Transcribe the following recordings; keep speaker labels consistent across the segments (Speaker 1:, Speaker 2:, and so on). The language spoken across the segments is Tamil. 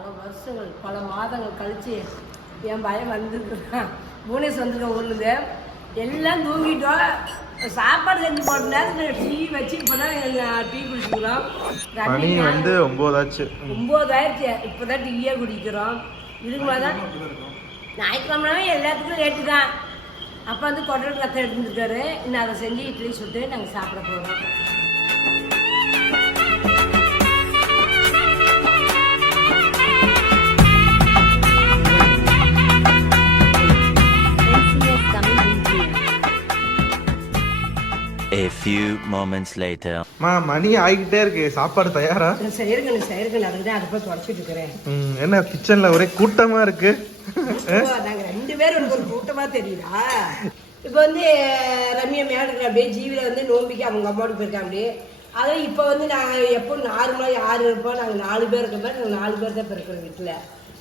Speaker 1: பல வருஷங்கள் பல மாதங்கள் கழிச்சு என் பையன் வந்திருக்கிறான் புவனேஸ்வர் வந்திருக்க ஊர்லேருந்து எல்லாம் தூங்கிட்டோம். சாப்பாடு செஞ்சு போட்ட நேரத்தில் டீ வச்சு இப்போ தான் டீ குடிச்சுக்கிறோம்.
Speaker 2: மணி வந்து ஒம்போதாச்சு.
Speaker 1: ஒம்போதாயிரத்தி இப்போ தான் டீயே குடிக்கிறோம். இதுக்கு தான் ஞாயிற்றுக்கிழமை எல்லாத்துக்கும் லேட்டு தான். அப்போ வந்து கொட்டல் ரத்தம் எடுத்துருக்காரு இன்னும் அதை செஞ்சு இட்லி சுட்டு நாங்கள் சாப்பிட போகிறோம்
Speaker 3: few moments later.
Speaker 2: மா மணி ஆகிக்கிட்டே இருக்கு. சாப்பாடு தயாரா?
Speaker 1: செய்யறேங்க செய்யறேங்க அதுக்கு தான் அதை போய் தொடச்சிட்டு இருக்கிறேன்.
Speaker 2: ம், என்ன கிச்சன்ல ஒரே கூட்டமா இருக்கு?
Speaker 1: ஓ, நாங்க ரெண்டு பேரும் எனக்கு ஒரு கூட்டமா தெரியுதா? இப்போ வந்து ரம்யா மேடம் அப்படியே ஜீவில வந்து நோம்பிக்கு அவங்க அம்மாவோட போயிருக்காங்க அப்படியே. அதான் இப்போ வந்து நாங்கள் எப்போ நார்மலாக யார் இருப்போம் நாங்கள் நாலு பேர் இருக்க மாதிரி நாங்கள் நாலு பேர் தான் இப்போ இருக்கிறோம் வீட்டில்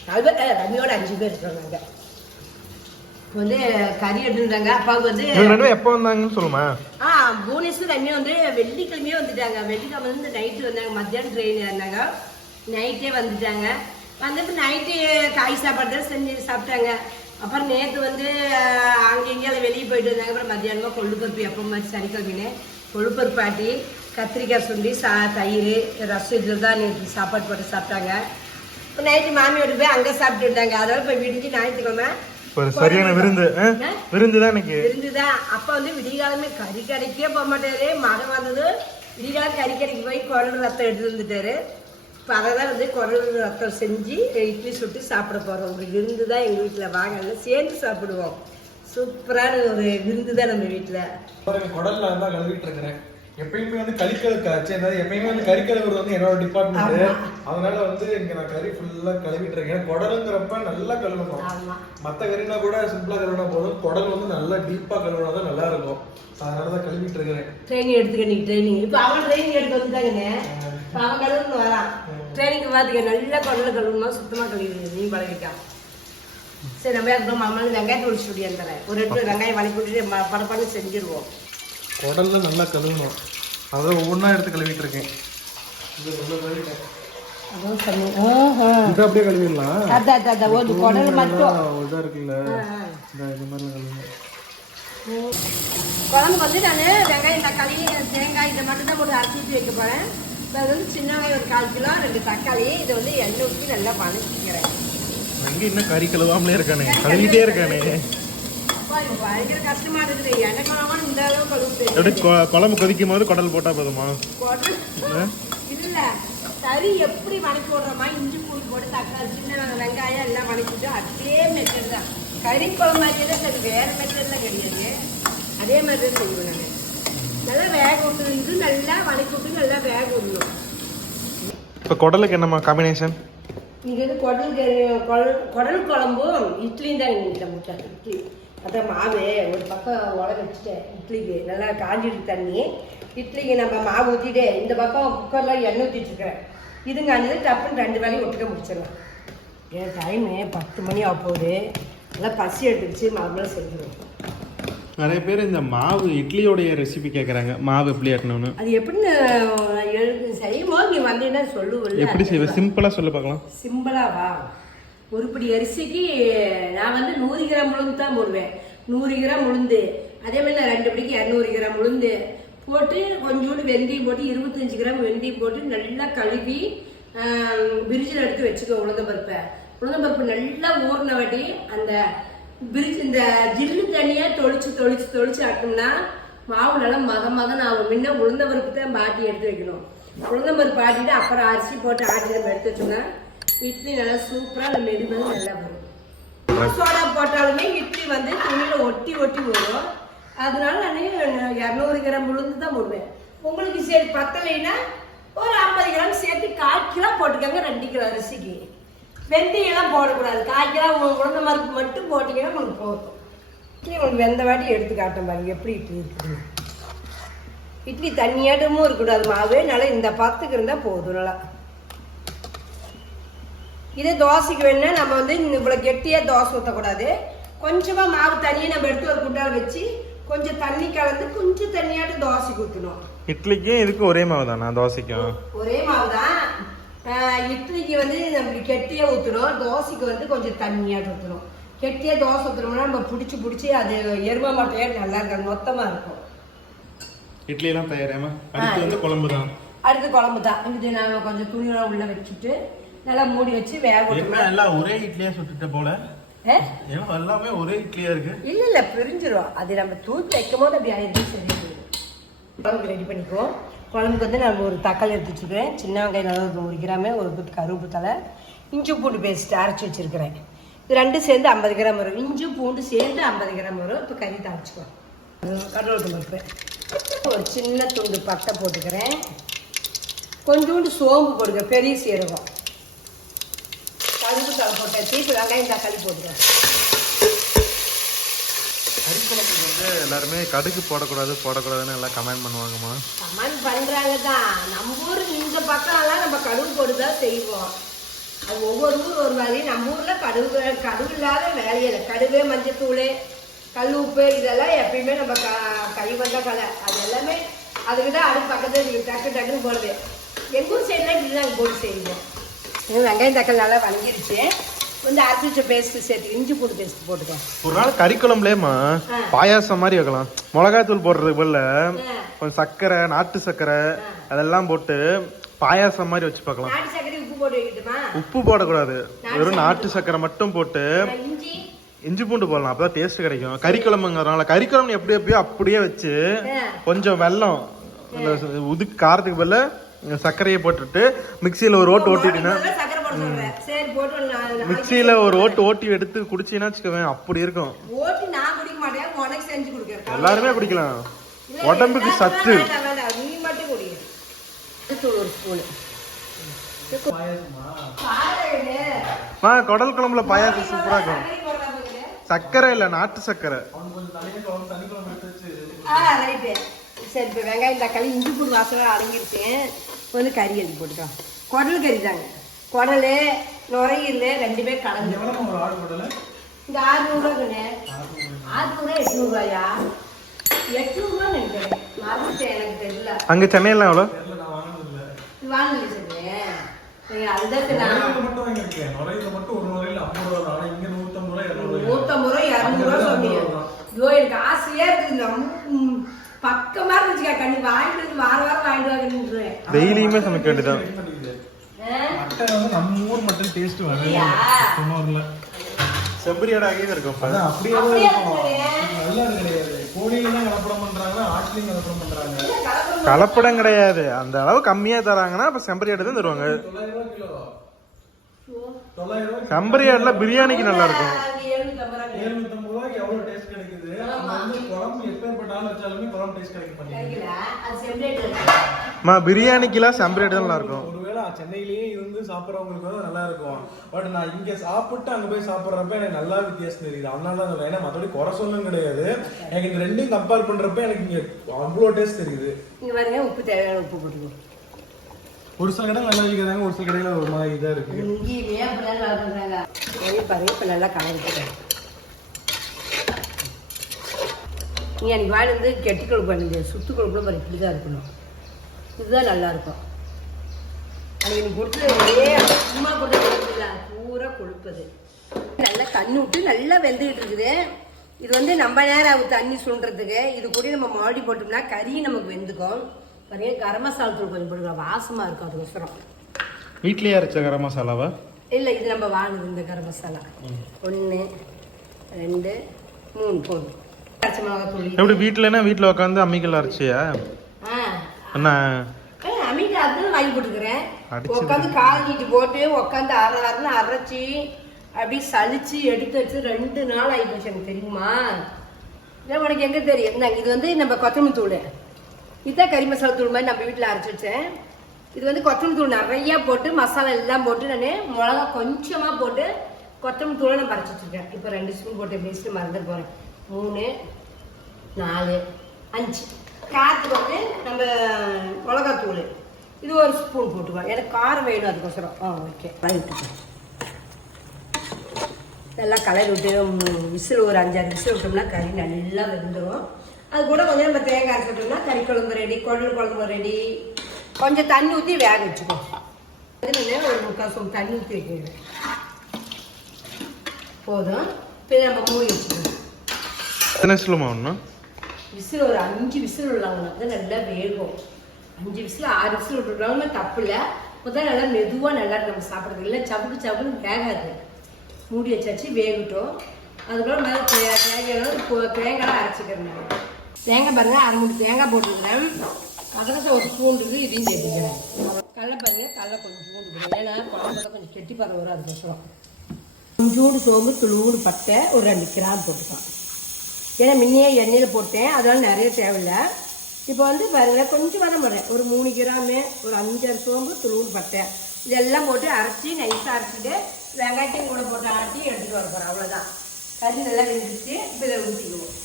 Speaker 1: நாலு பேர் அஹ், ரம்யாவோட அஞ்சு பேர் இருக்கிறோம் நாங்கள் வந்து கறி எடுத்துட்டாங்க. அப்பாவுக்கு வந்து
Speaker 2: ரெண்டு எப்போ வந்தாங்கன்னு சொல்லுமா?
Speaker 1: ஆ புவனேஸ்வர் ரம்யா வந்து வெள்ளிக்கிழமையே வந்துட்டாங்க. வெள்ளிக்கிழமை வந்து நைட்டு வந்தாங்க. மத்தியானம் ட்ரெயின் ஏறினாங்க நைட்டே வந்துட்டாங்க. வந்துட்டு நைட்டு காய் சாப்பாடு தான் செஞ்சு சாப்பிட்டாங்க. அப்புறம் நேற்று வந்து அங்க இங்கேயும் வெளியே போயிட்டு வந்தாங்க. அப்புறம் மத்தியானமாக கொள்ளுப்பருப்பு எப்போ மாதிரி சனிக்கிழமைன்னு. கொள்ளுப்பருப்பு ஆட்டி கத்திரிக்காய் சுண்டி சா தயிர் ரசம் இதில் தான் நேற்று சாப்பாடு போட்டு சாப்பிட்டாங்க. இப்போ நைட்டு மாமியோட போய் அங்கே சாப்பிட்டு இருந்தாங்க அதோட போய் விடிஞ்சு ஞாயிற்றுக்கிழமை
Speaker 2: ஒரு சரியான விருந்து? விருந்து தான். இன்னைக்கு.
Speaker 1: இருந்துதான் அப்ப வந்து விடிகாலமே கறி கடைக்கே போக மாட்டாரு. மகன் வந்தது விடிகாலம் கறி கடைக்கு போய் குரல் ரத்தம் எடுத்து வந்துட்டாரு. இப்போ அதை தான் வந்து குரல் ரத்தம் செஞ்சு இட்லி சுட்டு சாப்பிட போறோம். ஒரு விருந்து தான் எங்க வீட்டில். வாங்க எல்லாம் சேர்ந்து சாப்பிடுவோம். சூப்பரான ஒரு விருந்து தான் நம்ம வீட்டில்.
Speaker 4: குடல்ல தான் கழுவிட்டு இருக்கிறேன். எப்பயுமே வந்து அதாவது எப்பயுமே வந்து கறி கழுவுறது வந்து என்னோட டிபார்ட்மெண்ட் அதனால வந்து இங்க நான் கறி ஃபுல்லா கழுவிட்டு இருக்கேன். குடலுங்கிறப்ப நல்லா கழுவணும். மத்த கறினா கூட சிம்பிளா கழுவினா போதும். குடல் வந்து நல்லா டீப்பா கழுவினா தான் நல்லா இருக்கும். அதனால தான் கழுவிட்டு இருக்கிறேன்.
Speaker 1: ட்ரைனிங் எடுத்துக்க நீ ட்ரைனிங் இப்போ அவன் ட்ரைனிங் எடுத்து வந்துட்டாங்கண்ணே. இப்போ அவன் கழுவுன்னு வரான். ட்ரைனிங் பார்த்துக்க நல்லா குடல கழுவணும் சுத்தமாக கழுவிடுங்க நீ பழகிக்கா. சரி நம்ம அதுக்கப்புறம் மாமா வெங்காயத்தை ஒழிச்சு தரேன். ஒரு ரெண்டு வெங்காயம் வணக்கி விட்டுட்டு படப்படன்னு செஞ்சிருவோம்.
Speaker 4: குடல்ல நல்லா கழுவணும். அதான் ஒவ்வொன்றா எடுத்து கழுவிட்டு இருக்கேன் இது அப்படியே கழுவிடலாம்.
Speaker 1: அதான் அதான் அதான். ஒரு குடல் மட்டும்.
Speaker 4: இதா இருக்குல்ல. இந்த இது மாதிரி கழுவணும்
Speaker 1: குழம்பு வந்து நான் வெங்காயம் தக்காளி தேங்காய் இதை மட்டும் தான் போட்டு அரைச்சிட்டு வைக்க போகிறேன் இப்போ அது வந்து சின்ன வெங்காயம் ஒரு கால் கிலோ ரெண்டு தக்காளி. இதை வந்து எண்ணெய் ஊற்றி நல்லா வதக்கிக்கிறேன்.
Speaker 2: அங்க இன்னும் கறி கழுவாமலே இருக்கானே. கழுவிட்டே இருக்கானே. எப்படி குழம்பு கொதிக்கும் போது குடல் போட்டா போதுமா
Speaker 1: கறி எப்படி வணக்கி விடுறோமா இஞ்சி பூண்டு போட்டு தக்காளி சின்ன வெங்காயம், எல்லாம் வணக்கிட்டு அதே மெத்தட் தான் கறி குழம்பு மாதிரியே தான் சரி வேற மெத்தட்லாம் கிடையாது அதே மாதிரி தான் செய்வேன் நான் நல்லா வேக விட்டு நல்லா வணக்கி விட்டு நல்லா வேக விடணும்
Speaker 2: இப்போ குடலுக்கு என்னம்மா காம்பினேஷன்
Speaker 1: இங்கே வந்து குடல் குடல் குடல் குழம்பும் இட்லியும் தான் எங்கள் முட்டை. இட்லி. அதான் மாவு ஒரு பக்கம் உலக வச்சுட்டேன் இட்லிக்கு. நல்லா காஞ்சிட்டு தண்ணி. இட்லிக்கு நம்ம மாவு ஊற்றிட்டு இந்த பக்கம் குக்கரில் எண்ணெய் ஊற்றிட்டு இருக்கிறேன். இதுங்க அஞ்சது டப்புன்னு ரெண்டு வேலையும் ஒட்டுக்க முடிச்சிடலாம். என் டைமு பத்து மணி ஆக போகுது. நல்லா பசி எடுத்துக்கிச்சு மாவுலாம் செஞ்சிடும்
Speaker 2: நிறைய பேர் இந்த மாவு இட்லியோடைய ரெசிபி கேட்குறாங்க மாவு எப்படி ஆட்டணும்னு.
Speaker 1: அது எப்படின்னு எழுது செய்யும் போது நீ வந்தீங்கன்னா சொல்லுவல்ல?
Speaker 2: எப்படி செய்வேன் சிம்பிளாக சொல்ல பார்க்கலாம்.
Speaker 1: சிம்பிளாவா ஒரு படி அரிசிக்கு நான் வந்து நூறு கிராம் உளுந்து தான் போடுவேன். நூறு கிராம் உளுந்து. அதே மாதிரி நான் ரெண்டு படிக்கு இரநூறு கிராம் உளுந்து போட்டு கொஞ்சோண்டு வெந்தயம் போட்டு இருபத்தஞ்சு கிராம் வெந்தயம் போட்டு நல்லா கழுவி பிரிட்ஜில் எடுத்து வச்சுக்கோ உளுந்தம்பருப்பை. உளுந்தம்பருப்பு நல்லா ஊறின வாட்டி அந்த பிரிட்ஜ் இந்த ஜில்லு தண்ணியாக தொளிச்சு தொளிச்சு தொளிச்சு ஆட்டோம்னா மாவு நல்லா மத மதம் ஆகும். முன்ன உளுந்தம்பருப்பு தான் பாட்டி எடுத்து வைக்கணும். உளுந்தம்பருப்பு ஆட்டிட்டு அப்புறம் அரிசி போட்டு ஆட்டி நம்ம எடுத்து வச்சோம்னா இட்லி நல்லா சூப்பராக நம்ம மெதுமெது நல்லா வரும். சோடா போட்டாலுமே இட்லி வந்து துணியில் ஒட்டி ஒட்டி வரும். அதனால நான் இரநூறு கிராம் உளுந்து தான் போடுவேன். உங்களுக்கு சரி பத்தலைன்னா ஒரு ஐம்பது கிராம் சேர்த்து கால் கிலோ போட்டுக்கோங்க ரெண்டு கிலோ அரிசிக்கு. வெந்தயம்லாம் போடக்கூடாது. கால் கிலோ உ- உளுந்த மருப்பு மட்டும் போட்டிங்கன்னா உங்களுக்கு போதும். இட்லி உங்களுக்கு வெந்த வாட்டி எடுத்து காட்டும் பாருங்க எப்படி இட்லி இருக்குது இட்லி தண்ணியாட்டமும் இருக்கக்கூடாது மாவு நல்லா இந்த பத்துக்கு இருந்தால் போதும் நல்லா. இதே தோசைக்கு வேணும்னா நம்ம வந்து இவ்வளோ கெட்டியாக தோசை ஊற்றக்கூடாது கொஞ்சமாக மாவு தண்ணியை நம்ம எடுத்து ஒரு குண்டால் வச்சு கொஞ்சம் தண்ணி கலந்து கொஞ்சம் தண்ணியாட்டு தோசைக்கு ஊற்றணும்
Speaker 2: இட்லிக்கும் இதுக்கும் ஒரே மாவு தானா தோசைக்கும்?
Speaker 1: ஒரே மாவு தான். ஆஹ் இட்லிக்கு வந்து நம்ம கெட்டியா ஊற்றணும் தோசைக்கு வந்து கொஞ்சம் தண்ணியாக ஊற்றணும் கெட்டியா தோசை ஊற்றுனோம்னா நம்ம பிடிச்சி பிடிச்சி அது எருமை மாட்டையே நல்லா இருக்காது மொத்தமாக இருக்கும்.
Speaker 2: இட்லி எல்லாம் தயாராமா அடுத்து வந்து குழம்பு தான்.
Speaker 1: அடுத்து குழம்பு தான். இது நான் கொஞ்சம் துணியெல்லாம் உள்ள வச்சுட்டு நல்லா மூடி வச்சு வேக விட்டோம்னா
Speaker 2: எல்லாம் ஒரே இட்லியா சுட்டுட்ட போல? எல்லாமே ஒரே இட்லியா இருக்கு?
Speaker 1: இல்ல இல்ல பிரிஞ்சிரும். அது நம்ம தூக்கி வைக்கும் போது அப்படி ஆயிடுச்சு சரி. குழம்புக்கு ரெடி பண்ணிக்குவோம். குழம்புக்கு வந்து நம்ம ஒரு தக்காளி எடுத்து வச்சுக்கிறேன் சின்ன வெங்காயம் நல்லா ஒரு கிராமு ஒரு குத்து கருவேப்பு தலை இஞ்சி பூண்டு பேஸ்ட் அரைச்சி வச்சிருக்கிறேன். ரெண்டும் சேர்ந்து ஐம்பது கிராம் வரும். இஞ்சி பூண்டு சேர்ந்து ஐம்பது கிராம் வரும். இப்போ கறி தாளிச்சுக்குவோம் கடவுளுக்கு பருப்பு ஒரு சின்ன துண்டு பட்டை போட்டுக்கிறேன். கொஞ்சோண்டு சோம்பு போடுங்க பெரிய சீரகம். கருப்பு தலை போட்டாச்சு இப்போ வெங்காயம் தக்காளி போட்டுக்கிறேன்
Speaker 2: கறி குழம்புக்கு வந்து எல்லாருமே கடுகு போடக்கூடாது போடக்கூடாதுன்னு எல்லாம் கமெண்ட் பண்ணுவாங்கம்மா.
Speaker 1: கமெண்ட் பண்றாங்க தான். நம்ம ஊர் இந்த பக்கம்லாம் நம்ம கடுகு போட்டு தான் செய்வோம். அது ஒவ்வொரு ஊர் ஒரு மாதிரி. நம்ம ஊர்ல கடுகு கடுகு இல்லாத வேலையே இல்லை. கடுகு மஞ்சத்தூள் கல் உப்பு இதெல்லாம் எப்பயுமே நம்ம க கை வந்த கலை. அது எல்லாமே அதுக்கு தான் அடுப்பு பக்கத்துல இருக்கு. டக்கு டக்குன்னு போடுது. எங்கள் ஊர் சைடில் இப்படி தான் போட்டு செய்வோம் வெங்காயம் தக்காளி நல்லா வணங்கிருச்சு வந்து அரைச்சி வச்ச பேஸ்ட்டு சேர்த்து இஞ்சி பூண்டு பேஸ்ட் போட்டுக்கோ.
Speaker 2: ஒரு நாள் கறி குழம்புலேயேம்மா பாயாசம் மாதிரி வைக்கலாம். மிளகாத்தூள் போடுறதுக்கு பதில். கொஞ்சம் சர்க்கரை நாட்டு சர்க்கரை அதெல்லாம் போட்டு பாயாசம் மாதிரி வச்சு பார்க்கலாம்.
Speaker 1: உப்பு
Speaker 2: போடக்கூடாது. வெறும் நாட்டு சர்க்கரை மட்டும் போட்டு
Speaker 1: இஞ்சி.
Speaker 2: இஞ்சி பூண்டு போடலாம். அப்பதான் டேஸ்ட் கிடைக்கும். கறி குழம்புங்கிறதுனால கறி குழம்பு எப்படி எப்படியோ அப்படியே வச்சு. கொஞ்சம் வெல்லம் உதுக்கு காரத்துக்கு பதிலா சர்க்கரையை போட்டுட்டு மிக்சியில ஒரு ஓட்டு ஓட்டிட்டீங்கன்னா
Speaker 1: சக்கரை
Speaker 2: மிக்சியில ஒரு ஓட்டு ஓட்டி எடுத்து குடிச்சீங்கன்னா வச்சுக்கோவேன் அப்படி இருக்கும்.
Speaker 1: ஓட்டி நான் குடிக்க மாட்டேன். உனக்கு செஞ்சு கொடுக்குறேன்.
Speaker 2: எல்லாருமே குடிக்கலாம். உடம்புக்கு சத்து. மா குடல் குழம்புல பாயாசம் சூப்பரா இருக்கும். சர்க்கரை இல்ல நாட்டு
Speaker 1: ரைட்டு சரி இப்போ வெங்காயம் தக்காளி இஞ்சி பூண்டு வாசனை அடங்கிருச்சு. இப்போ வந்து கறி எடுத்து போட்டுக்கலாம் குடல் கறி தாங்க. குடல் நுரையீரல் ரெண்டுமே கலந்து. இந்த ஆறுநூறுவா கண்ணு ஆறுநூறுவா எட்நூறுவாயா? எட்நூறுவா நினைக்கிறேன். மறந்துட்டேன் எனக்கு தெரியல.
Speaker 2: அங்க சென்னையில எவ்வளோ?
Speaker 1: வாங்கல நீங்க அதுதான்
Speaker 4: மட்டும் வாங்கியிருக்கேன். நுரையீரல் மட்டும் ஒரு நுரையில் ஐம்பது ரூபா ஆனால் இங்கே நூற்றம்பது ரூபா இரநூறு
Speaker 1: நூத்தம்பது ரூபா இரநூறுவா சொன்னீங்க. ஐயோ எனக்கு ஆசையா இருக்குது. பக்கமா இருந்துச்சுக்கா கண்ணி வாங்கிட்டு வந்து வார வாரம் வாங்கிட்டு வாங்கன்றேன்
Speaker 2: டெய்லியுமே சமைக்க வேண்டியதான்
Speaker 4: வந்து நம்ம ஊர் மட்டன் டேஸ்ட்
Speaker 1: இல்லையா?
Speaker 4: தொண்ணூறுல
Speaker 2: செம்பரியாடாகவே இருக்கும்
Speaker 4: அதான் அப்படியே. நல்லா கிடையாது. கோழியில தான் கலப்படம் பண்றாங்க ஆட்டுலையும் கலப்படம் பண்றாங்க.
Speaker 2: கலப்படம் கிடையாது. அந்த அளவு கம்மியா தராங்கன்னா அப்ப செம்பரியாடு தான் தருவாங்க.
Speaker 4: ரூபாய்
Speaker 2: செம்பரியாடுல பிரியாணிக்கு நல்லா இருக்கும். பிரியாணிக்கெல்லாம் செம்பரியாடு தான் நல்லா இருக்கும்.
Speaker 4: ஒருவேளை சென்னையிலேயே இருந்து சாப்பிட்றவங்களுக்கு வந்து நல்லா இருக்கும். பட் நான் இங்க சாப்பிட்டு அங்க போய் சாப்பிட்றப்ப எனக்கு நல்லா வித்தியாசம் தெரியுது. அதனால தான் ஏன்னா மற்றபடி குறை சொல்லும் கிடையாது. எனக்கு இந்த ரெண்டையும் கம்பேர் பண்றப்ப எனக்கு இங்க அவ்வளோ டேஸ்ட் தெரியுது.
Speaker 1: இங்க பாருங்க உப்பு தேவையான உப்பு போட்டுக்கோ.
Speaker 4: ஒரு சில கடையில் நல்லா வைக்கிறாங்க ஒரு சில கடையில் ஒரு மாதிரி இதாக இருக்கு.
Speaker 1: இங்கேயுமே அப்படிதான் நல்லா பண்றாங்க சரி பாருங்க இப்ப நல்லா கலந்துட்டேன் நீ அன்னைக்கு வாங்கி வந்து கெட்டி கொழுப்பு சுத்து கொழுப்புல பாரு இப்படி தான் இருக்கணும். இதுதான் நல்லா இருக்கும். அன்னைக்கு கொடுத்தது சும்மா கொடுத்த கொழுப்பு இல்லை பூரா கொழுப்பது. நல்லா தண்ணி விட்டு நல்லா வெந்துகிட்டு இருக்குது. இது வந்து நம்ம நேரம் ஆகும் தண்ணி சுண்டுறதுக்கு இது கூட நம்ம மாடி போட்டோம்னா கறி நமக்கு வெந்துக்கும். பாருங்க கரம் மசாலா தூள் கொஞ்சம் போட்டுக்கலாம் வாசமா இருக்கும் அதுக்கோசரம்.
Speaker 2: வீட்லயே அரைச்ச கரம் மசாலாவா?
Speaker 1: இல்லை இது நம்ம வாங்குது இந்த கரம் மசாலா. ஒன்று ரெண்டு மூணு. போதும். தூள்
Speaker 2: எப்படி வீட்டுலன்னா வீட்டுல உட்காந்து அம்மிக்கல் அரைச்சியா?
Speaker 1: ஆ.
Speaker 2: என்ன
Speaker 1: அமிகா அதுன்னு வாங்கி
Speaker 2: அடிச்சது.
Speaker 1: உட்காந்து கால் நீட்டி போட்டு உட்காந்து அரை அரைன்னு அரைச்சி அப்படியே சலிச்சு எடுத்து வச்சு ரெண்டு நாள் ஆகி போச்சு எனக்கு தெரியுமா? இதான் உனக்கு எங்க தெரியும்? இந்தாங்க இது வந்து நம்ம கொத்தமல்லி தூள். இதுதான் கறி மசாலா தூள் மாதிரி நம்ம வீட்டில் அரைச்சி வச்சேன். இது வந்து கொத்தமல்லி தூள் நிறையா போட்டு மசாலா எல்லாம் போட்டு நான் மிளகா கொஞ்சமாக போட்டு கொத்தமல்லி தூளை நான் அரைச்சி வச்சுருக்கேன். இப்போ ரெண்டு ஸ்பூன் போட்டு பேஸ்ட்டு மறந்து போகிறேன் மூணு நாலு அஞ்சு. காற்று வந்து நம்ம மிளகாத்தூள். இது ஒரு ஸ்பூன் போட்டுக்கலாம் எனக்கு காரம் வேணும் அதுக்கோசரம். ஆ ஓகே ரைட்டு நல்லா கலரி விட்டு விசில் ஒரு அஞ்சாறு விசில் விட்டோம்னா கறி நல்லா வெந்துடும் அது கூட கொஞ்சம் நம்ம தேங்காய் அரைச்சி விட்டோம்னா கறி குழம்பு ரெடி குடல் குழம்பு ரெடி கொஞ்சம் தண்ணி ஊற்றி வேக வச்சுக்கோ. நான் ஒரு முக்கால் சொம்பு தண்ணி ஊற்றி வைக்கிறேன். போதும். இப்போ நம்ம மூடி வச்சுக்கணும்.
Speaker 2: எத்தனை விசில்
Speaker 1: ஒரு அஞ்சு விசில் உள்ளவங்க தான் நல்லா வேகும். அஞ்சு விசில் ஆறு விசில் விட்டுருக்காங்க தப்பு இல்லை முதல்ல நல்லா மெதுவாக நல்லா நம்ம சாப்பிட்றது. இல்லை சவுக்கு சவுக்குன்னு வேகாது. மூடி வச்சாச்சு வேகட்டும். அதுக்கப்புறம் மேலே தேங்காய் இப்போ தேங்காய் அரைச்சிக்கிறேன் தேங்காய் பாருங்கள் அரை மூணு தேங்காய் போட்டுருக்கிறேன். அதில் ஒரு ஸ்பூன் இருக்குது இதையும் சேர்த்துக்கிறேன். கடலை பாருங்க கடலை கொஞ்சம் பூண்டு ஏன்னா குழம்புல கொஞ்சம் கெட்டி பறவை வரும் அதுக்கப்புறம் கொஞ்சோண்டு சோம்பு துளுவுண்டு பட்டை ஒரு ரெண்டு கிராம் போட்டுக்கலாம். ஏன்னா முன்னையே எண்ணெயில் போட்டேன். அதனால் நிறைய தேவையில்லை. இப்போ வந்து பாருங்கள் கொஞ்சம் வர மாட்டேன் ஒரு மூணு கிராமு ஒரு அஞ்சாறு சோம்பு துளூர் பட்டை. இதெல்லாம் போட்டு அரைச்சி நைஸாக அரைச்சிட்டு வெங்காயத்தையும் கூட போட்டு ஆட்டி எடுத்துகிட்டு வர போகிறேன் அவ்வளோதான் கறி நல்லா வெந்துச்சு இப்போ இதை ஊற்றிக்குவோம்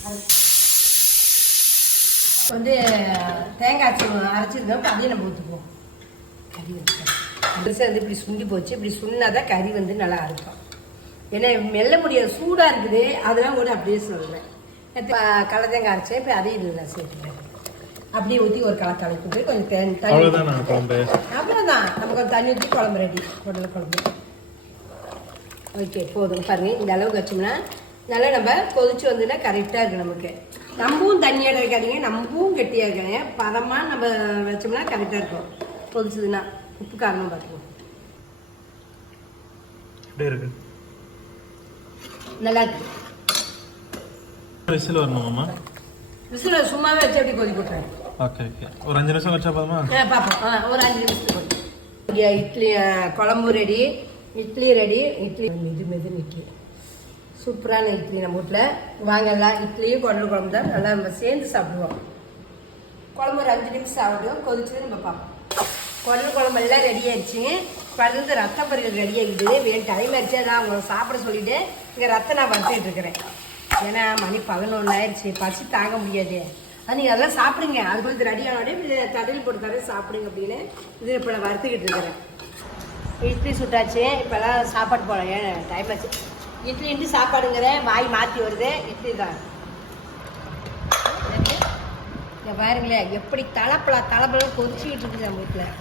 Speaker 1: வந்து தேங்காய் அரைச்சி அரைச்சிருந்தோம். இப்போ அதையும் நம்ம ஊற்றுக்குவோம் கறி வந்து பெருசாக வந்து இப்படி சுண்டி போச்சு. இப்படி சுண்ணாதான் கறி வந்து நல்லா இருக்கும் ஏன்னா மெல்ல முடியாது. சூடாக இருக்குது. அதெல்லாம் கூட அப்படியே சொல்கிறேன் கடலை தேங்காய் அரைச்சேன். இப்போ அதையும் இதில் நான் சேர்த்துக்கிறேன். அப்படியே ஊற்றி ஒரு கலை கலக்கிட்டு கொஞ்சம் தே தண்ணி
Speaker 2: குழம்பு.
Speaker 1: அவ்வளோதான் நமக்கு தண்ணி ஊற்றி குழம்பு ரெடி குடல் குழம்பு. ஓகே போதும். பாருங்க இந்த அளவுக்கு வச்சோம்னா நல்லா நம்ம கொதிச்சு வந்துன்னா கரெக்டாக இருக்கு நமக்கு. நம்பவும் தண்ணியாக இருக்காதீங்க நம்பவும் கெட்டியாக இருக்காங்க பதமாக நம்ம வச்சோம்னா கரெக்டாக இருக்கும். கொதிச்சதுன்னா உப்பு காரணம் பார்த்துக்கோங்க
Speaker 2: இருக்கு.
Speaker 1: நல்லா இருக்கு.
Speaker 2: விசில் வரணுமாம்மா?
Speaker 1: விசில் சும்மாவே வச்சு அப்படி கொதி போட்டுறேன்
Speaker 2: ஓகே ஓகே ஒரு அஞ்சு நிமிஷம் வச்சா போதுமா?
Speaker 1: பார்ப்போம் ஒரு அஞ்சு நிமிஷம் இங்கே இட்லி குழம்பு ரெடி இட்லி ரெடி இட்லி. மெது மெதுன்னு இட்லி. சூப்பரான இட்லி நம்ம வீட்டில் வாங்கலாம் இட்லியும் குடல் குழம்பு தான். நல்லா நம்ம சேர்ந்து சாப்பிடுவோம். குழம்பு ஒரு அஞ்சு நிமிஷம் ஆகட்டும். கொதிச்சு நம்ம பார்ப்போம். குடல் குழம்பு எல்லாம் ரெடி ஆயிடுச்சுங்க குழந்தை ரத்த பொரியல் ரெடி ஆகிடுது வேணும் டைம் ஆயிடுச்சு. அதான் அவங்க சாப்பிட சொல்லிவிட்டு இங்கே ரத்தம் நான் வறுத்துட்டு இருக்கிறேன். ஏன்னா மணி பதினொன்று ஆயிடுச்சு பசி தாங்க முடியாது. நீங்கள் அதெல்லாம் சாப்பிடுங்க. அதுக்குள்ள இது ரெடி இது தடையில் போட்டு தரேன் சாப்பிடுங்க அப்படின்னு இது இப்போ நான் வறுத்துக்கிட்டு இருக்கிறேன். இட்லி சுட்டாச்சு. இப்போல்லாம் சாப்பாடு போகலாம் ஏன் டைம் ஆச்சு. இட்லி இட்லி சாப்பாடுங்கிறேன் வாய் மாற்றி வருது. இட்லி தான். இங்க பாருங்களேன் எப்படி தலப்பலா தலப்பலம் கொதிச்சுக்கிட்டு இருக்குது நம்ம வீட்டில்.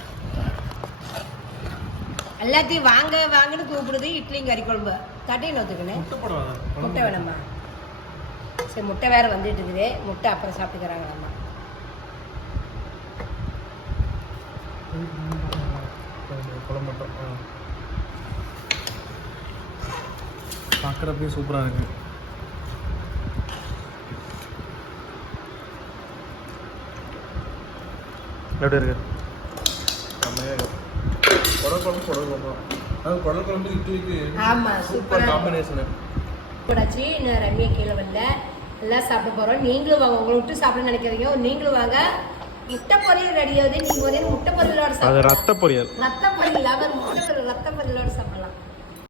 Speaker 1: எல்லாத்தையும் வாங்க வாங்கன்னு கூப்பிடுது இட்லியும் கறி குழம்பு. தட்டையும் ஒத்துக்கணும்.
Speaker 2: முட்டை
Speaker 1: வேணுமா? சரி முட்டை வேற வந்துட்டு இருக்குது முட்டை அப்புறம் சாப்பிட்டுக்கிறாங்களாம்மா
Speaker 2: குழம்பு மட்டும் பார்க்குறப்பே சூப்பராக இருக்கு. எப்படி இருக்கு.
Speaker 4: குடல் குழம்பு குடல் குழம்பு. அது குடல் குழம்பு இட்லிக்கு
Speaker 1: ஆமா,
Speaker 4: சூப்பர் காம்பினேஷனு
Speaker 1: ரம்யா கீழே வரல. எல்லாம் சாப்பிட போகிறோம் நீங்களும் வாங்க. உங்களை விட்டு சாப்பிட நினைக்கிறீங்க நீங்களும் வாங்க. முட்டை பொரியல் ரெடியாவது நீங்கள் வந்து முட்டை பொரியலோட சாப்பிட
Speaker 2: ரத்த பொரியல்.
Speaker 1: ரத்த பொரியல் அவர் முட்டை பொரியல் ரத்த பொரியலோட சாப்பிடலாம்.